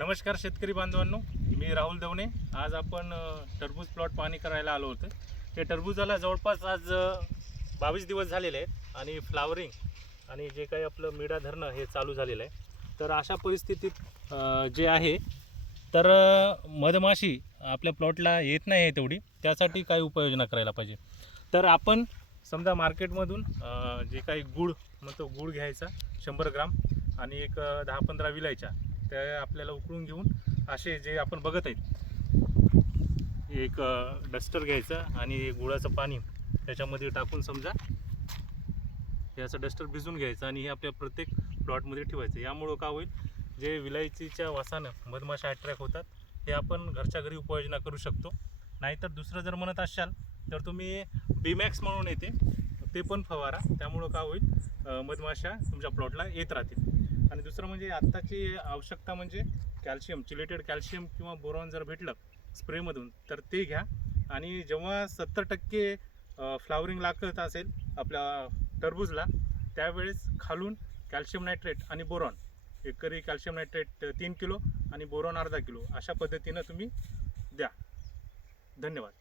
नमस्कार शेतकरी बांधवांनो, मी राहुल दवणे। आज आपण टरबूज प्लॉट पाहणी करायला आलो होतो। हे टरबूजाला जवळपास आज 22 दिवस झालेले आहेत आणि फ्लावरिंग आणि जे काही आपलं मिडा धरणं हे चालू झालेलं आहे। तर अशा परिस्थितीत जे आहे तर मधमाशी आपल्या प्लॉटला येत नाही आहे तेवढी, त्यासाठी काय उपाययोजना करायला पाहिजे। तर आपण समजा मार्केटमधून जे काही गूळ म्हणतो गूळ घ्यायचा 100 ग्राम आणि एक 10-15 विलायच्या त्या आपल्याला उकळून घेऊन असे जे आपण बघत आहेत एक डस्टर घ्यायचा आणि गुळाचं पाणी त्याच्यामध्ये टाकून समजा हे असं डस्टर भिजून घ्यायचं आणि हे आपल्या प्रत्येक प्लॉटमध्ये ठेवायचं। यामुळं का होईल, जे विलायचीच्या वासानं मधमाशा अट्रॅक्ट होतात, हे आपण घरच्या घरी उपाययोजना करू शकतो। नाहीतर दुसरं जर म्हणत असाल तर तुम्ही बीमॅक्स म्हणून येते ते पण फवारा, त्यामुळं का होईल मधमाशा तुमच्या प्लॉटला येत राहतील। आणि दुसरं म्हणजे आत्ताची आवश्यकता म्हणजे कॅल्शियम, चिलेटेड कॅल्शियम किंवा बोरॉन जर भेटलं स्प्रेमधून तर ते घ्या। आणि जेव्हा 70% फ्लावरिंग लागत असेल आपल्या टरबूजला, त्यावेळेस खालून कॅल्शियम नायट्रेट आणि बोरॉन एकरी कॅल्शियम नायट्रेट 3 किलो आणि बोरॉन अर्धा किलो अशा पद्धतीनं तुम्ही द्या। धन्यवाद।